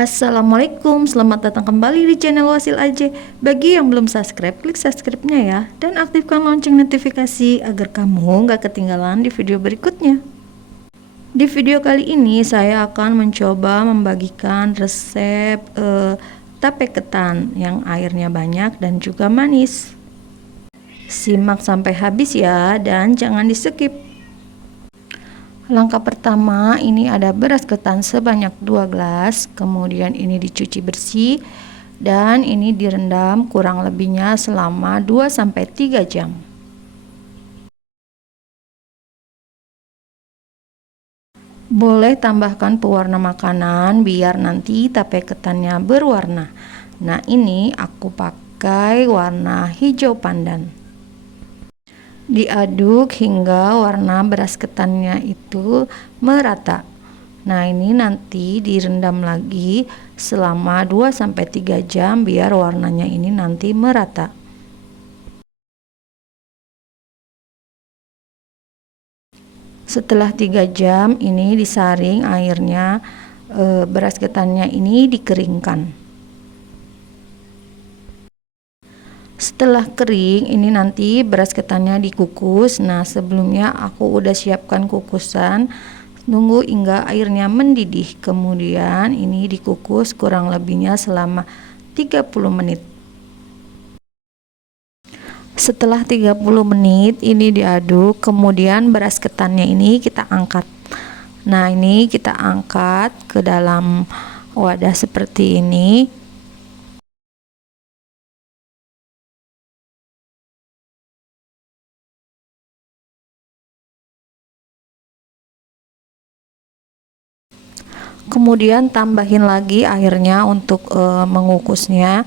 Assalamualaikum, selamat datang kembali di channel Wasil Aja. Bagi yang belum subscribe, klik subscribe-nya ya. Dan aktifkan lonceng notifikasi agar kamu gak ketinggalan di video berikutnya. Di video kali ini saya akan mencoba membagikan resep tape ketan yang airnya banyak dan juga manis. Simak sampai habis ya, dan jangan di skip. Langkah pertama, ini ada beras ketan sebanyak 2 gelas, kemudian ini dicuci bersih dan ini direndam kurang lebihnya selama 2-3 jam. Boleh tambahkan pewarna makanan biar nanti tape ketannya berwarna. Nah, ini aku pakai warna hijau pandan. Diaduk hingga warna beras ketannya itu merata. Nah, ini nanti direndam lagi selama 2-3 jam biar warnanya ini nanti merata. Setelah 3 jam ini disaring airnya, beras ketannya ini dikeringkan. Setelah kering, ini nanti beras ketannya dikukus. Nah, sebelumnya aku udah siapkan kukusan. Nunggu hingga airnya mendidih. Kemudian ini dikukus kurang lebihnya selama 30 menit. Setelah 30 menit ini diaduk, kemudian beras ketannya ini kita angkat. Nah, ini kita angkat ke dalam wadah seperti ini. Kemudian tambahin lagi airnya untuk mengukusnya.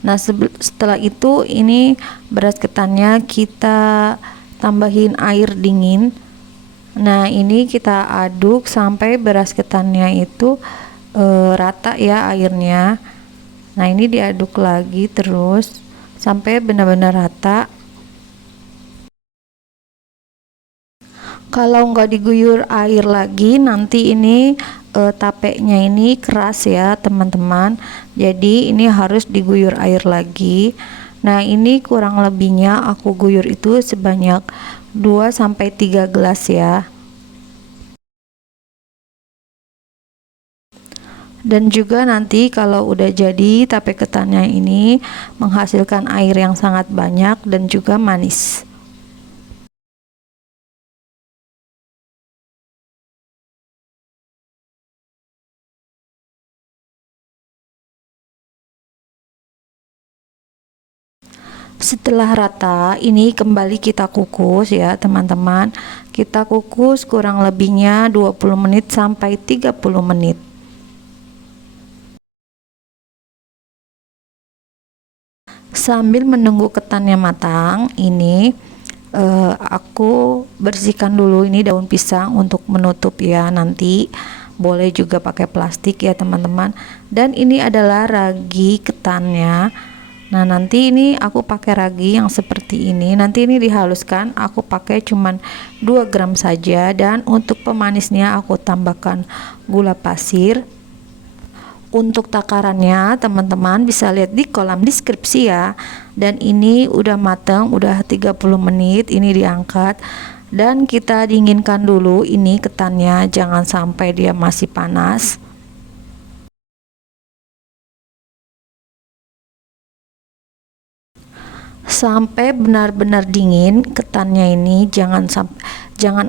Nah, setelah itu ini beras ketannya kita tambahin air dingin. Nah, ini kita aduk sampai beras ketannya itu rata ya airnya. Nah, ini diaduk lagi terus sampai benar-benar rata. Kalau nggak diguyur air lagi, nanti ini tapenya ini keras ya teman-teman, jadi ini harus diguyur air lagi. Nah, ini kurang lebihnya aku guyur itu sebanyak 2-3 gelas ya. Dan juga nanti kalau udah jadi tape ketannya ini menghasilkan air yang sangat banyak dan juga manis. Setelah rata, ini kembali kita kukus ya teman-teman. Kita kukus kurang lebihnya 20 menit sampai 30 menit. Sambil menunggu ketannya matang, ini aku bersihkan dulu ini daun pisang untuk menutup ya. Nanti boleh juga pakai plastik ya teman-teman. Dan ini adalah ragi ketannya. Nah, nanti ini aku pakai ragi yang seperti ini. Nanti ini dihaluskan, aku pakai cuman 2 gram saja. Dan untuk pemanisnya aku tambahkan gula pasir. Untuk takarannya teman-teman bisa lihat di kolom deskripsi ya. Dan ini udah matang, udah 30 menit. Ini diangkat dan kita dinginkan dulu ini ketannya, jangan sampai dia masih panas. Sampai benar-benar dingin ketannya ini, jangan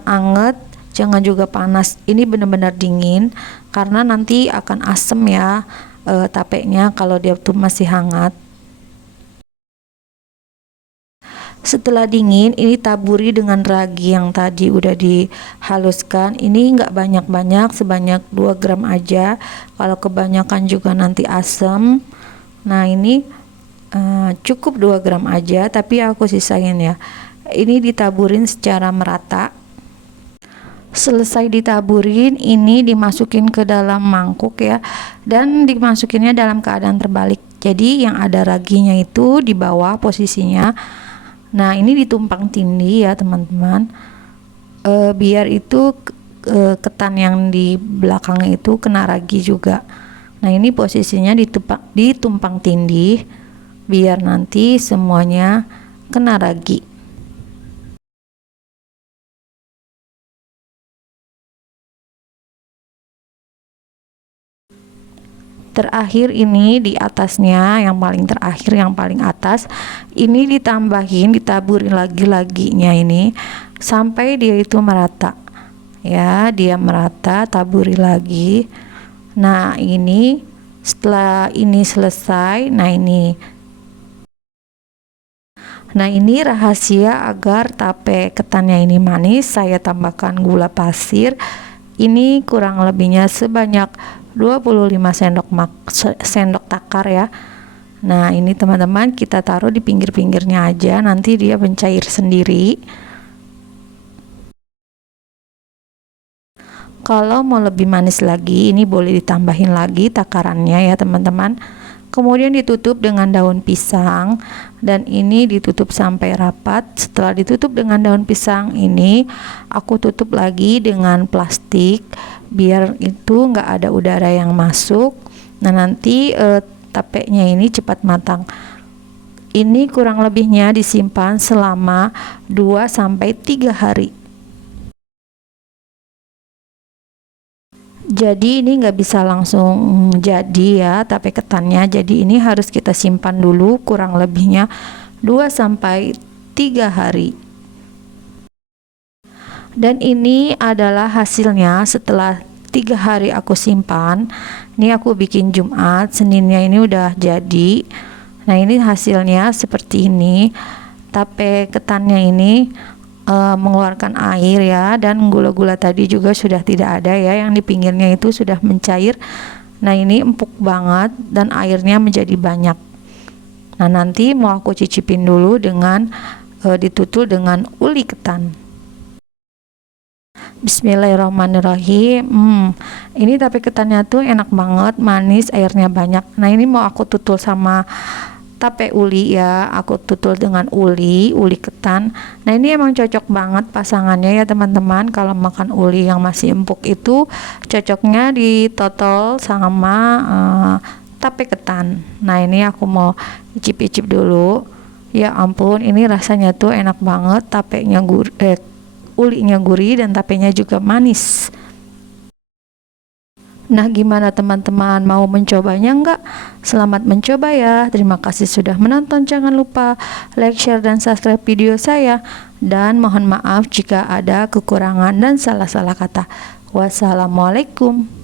anget, jangan juga panas. Ini benar-benar dingin karena nanti akan asem ya tapenya kalau dia tuh masih hangat. Setelah dingin, ini taburi dengan ragi yang tadi udah dihaluskan. Ini enggak banyak-banyak, sebanyak 2 gram aja. Kalau kebanyakan juga nanti asem. Nah, ini cukup 2 gram aja, tapi aku sisain ya. Ini ditaburin secara merata. Selesai ditaburin, ini dimasukin ke dalam mangkuk ya, dan dimasukinnya dalam keadaan terbalik. Jadi yang ada raginya itu di bawah posisinya. Nah, ini ditumpang tindih ya teman-teman, biar itu ketan yang di belakangnya itu kena ragi juga. Nah, ini posisinya ditumpang tindih biar nanti semuanya kena ragi. Terakhir ini di atasnya, yang paling terakhir, yang paling atas ini ditaburin lagi-laginya ini sampai dia itu merata ya, dia merata, taburi lagi. Nah, ini setelah ini selesai, nah ini rahasia agar tape ketannya ini manis. Saya tambahkan gula pasir ini kurang lebihnya sebanyak 25 sendok takar ya. Nah, ini teman-teman kita taruh di pinggir-pinggirnya aja, nanti dia mencair sendiri. Kalau mau lebih manis lagi, ini boleh ditambahin lagi takarannya ya teman-teman. Kemudian ditutup dengan daun pisang, dan ini ditutup sampai rapat. Setelah ditutup dengan daun pisang ini, aku tutup lagi dengan plastik biar itu nggak ada udara yang masuk. Nah, nanti tapenya ini cepat matang. Ini kurang lebihnya disimpan selama 2-3 hari. Jadi ini nggak bisa langsung jadi ya tape ketannya, jadi ini harus kita simpan dulu kurang lebihnya 2-3 hari. Dan ini adalah hasilnya setelah 3 hari aku simpan. Ini aku bikin Jumat, Seninnya ini udah jadi. Nah, ini hasilnya seperti ini. Tape ketannya ini mengeluarkan air ya, dan gula-gula tadi juga sudah tidak ada ya, yang di pinggirnya itu sudah mencair. Nah, ini empuk banget dan airnya menjadi banyak. Nah, nanti mau aku cicipin dulu dengan ditutul dengan uli ketan. Bismillahirrahmanirrahim. Ini tape ketannya tuh enak banget, manis, airnya banyak. Nah, ini mau aku tutul sama tape uli ya, aku tutul dengan uli ketan. Nah, ini emang cocok banget pasangannya ya teman-teman. Kalau makan uli yang masih empuk itu cocoknya ditotol sama tape ketan. Nah, ini aku mau icip-icip dulu. Ya ampun, ini rasanya tuh enak banget, tapenya ulinya gurih dan tapenya juga manis. Nah, gimana teman-teman, mau mencobanya enggak? Selamat mencoba ya. Terima kasih sudah menonton. Jangan lupa like, share, dan subscribe video saya. Dan mohon maaf jika ada kekurangan dan salah-salah kata. Wassalamualaikum.